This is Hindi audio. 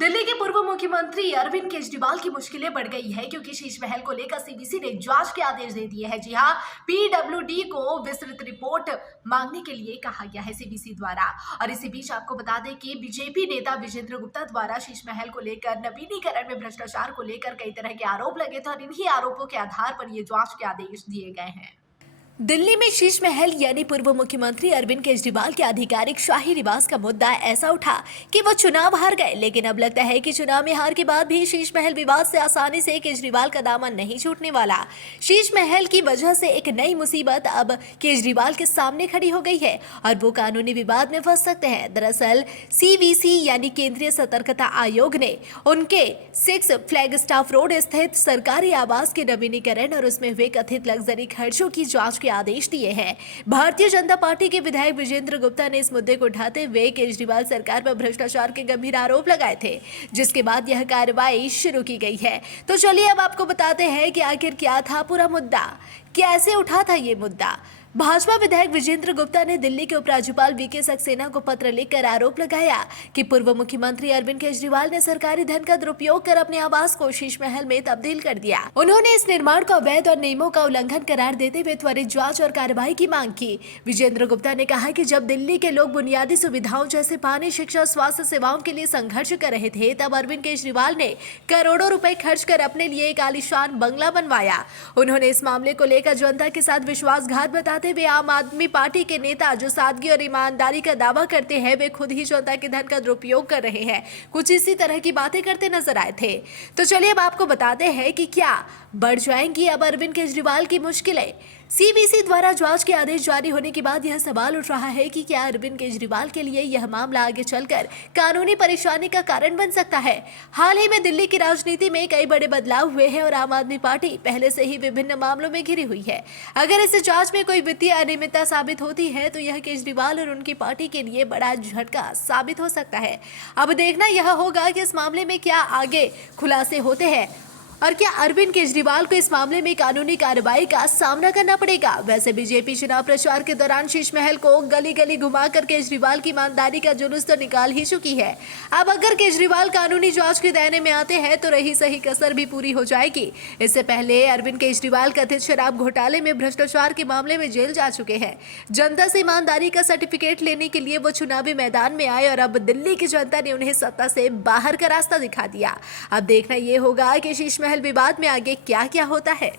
दिल्ली के पूर्व मुख्यमंत्री अरविंद केजरीवाल की मुश्किलें बढ़ गई है क्योंकि शीश महल को लेकर सीबीसी ने जांच के आदेश दे दिए हैं। जी हां, पीडब्ल्यूडी को विस्तृत रिपोर्ट मांगने के लिए कहा गया है सीबीसी द्वारा। और इसी बीच आपको बता दें कि बीजेपी नेता विजेंद्र गुप्ता द्वारा शीश महल को लेकर नवीनीकरण में भ्रष्टाचार को लेकर कई तरह के आरोप लगे थे और इन्हीं आरोपों के आधार पर ये जांच के आदेश दिए गए हैं। दिल्ली में शीश महल यानी पूर्व मुख्यमंत्री अरविंद केजरीवाल के आधिकारिक शाही निवास का मुद्दा ऐसा उठा कि वो चुनाव हार गए, लेकिन अब लगता है कि चुनाव में हार के बाद भी शीश महल विवाद से आसानी से केजरीवाल का दामन नहीं छूटने वाला। शीश महल की वजह से एक नई मुसीबत अब केजरीवाल के सामने खड़ी हो गई है और वो कानूनी विवाद में फंस सकते हैं। दरअसल सीवीसी यानी केंद्रीय सतर्कता आयोग ने उनके 6 फ्लैगस्टाफ रोड स्थित सरकारी आवास के नवीनीकरण और उसमें हुए कथित लग्जरी खर्चों की जांच के आदेश दिए हैं। भारतीय जनता पार्टी के विधायक विजेंद्र गुप्ता ने इस मुद्दे को उठाते हुए केजरीवाल सरकार पर भ्रष्टाचार के गंभीर आरोप लगाए थे, जिसके बाद यह कार्रवाई शुरू की गई है। तो चलिए अब आपको बताते हैं कि आखिर क्या था पूरा मुद्दा, कैसे उठा था ये मुद्दा। भाजपा विधायक विजेंद्र गुप्ता ने दिल्ली के उपराज्यपाल वीके सक्सेना को पत्र लिखकर आरोप लगाया कि पूर्व मुख्यमंत्री अरविंद केजरीवाल ने सरकारी धन का दुरुपयोग कर अपने आवास को शीश महल में तब्दील कर दिया। उन्होंने इस निर्माण को अवैध और नियमों का उल्लंघन करार देते हुए त्वरित जांच और कार्रवाई की मांग की। विजेंद्र गुप्ता ने कहा कि जब दिल्ली के लोग बुनियादी सुविधाओं जैसे पानी, शिक्षा, स्वास्थ्य सेवाओं के लिए संघर्ष कर रहे थे, तब अरविंद केजरीवाल ने करोड़ों रुपए खर्च कर अपने लिए एक आलीशान बंगला बनवाया। उन्होंने इस मामले को लेकर जनता के साथ विश्वासघात बताते हुए आम आदमी पार्टी के नेता जो सादगी और ईमानदारी का दावा करते हैं, वे खुद ही जनता के धन का दुरुपयोग कर रहे हैं, कुछ इसी तरह की बातें करते नजर आए थे। तो चलिए अब आपको बताते हैं कि क्या बढ़ जाएंगी अब अरविंद केजरीवाल की मुश्किलें। सीबीसी द्वारा जांच के आदेश जारी होने के बाद यह सवाल उठ रहा है कि क्या अरविंद केजरीवाल के लिए यह मामला आगे चलकर कानूनी परेशानी का कारण बन सकता है। हाल ही में दिल्ली की राजनीति में कई बड़े बदलाव हुए हैं और आम आदमी पार्टी पहले से ही विभिन्न मामलों में घिरी हुई है। अगर इस जांच में कोई वित्तीय अनियमितता साबित होती है तो यह केजरीवाल और उनकी पार्टी के लिए बड़ा झटका साबित हो सकता है। अब देखना यह होगा कि इस मामले में क्या आगे खुलासे होते हैं और क्या अरविंद केजरीवाल को इस मामले में कानूनी कार्रवाई का सामना करना पड़ेगा। वैसे बीजेपी चुनाव प्रचार के दौरान शीश महल को गली गली घुमाकर केजरीवाल की ईमानदारी का जुलूस तो निकाल ही चुकी है। अब अगर केजरीवाल कानूनी जांच के दायरे में आते हैं तो रही सही कसर भी पूरी हो जाएगी। इससे पहले अरविंद केजरीवाल कथित शराब घोटाले में भ्रष्टाचार के मामले में जेल जा चुके हैं। जनता से ईमानदारी का सर्टिफिकेट लेने के लिए वो चुनावी मैदान में आए और अब दिल्ली की जनता ने उन्हें सत्ता से बाहर का रास्ता दिखा दिया। अब देखना यह होगा कि शीश महल विवाद में आगे क्या क्या होता है।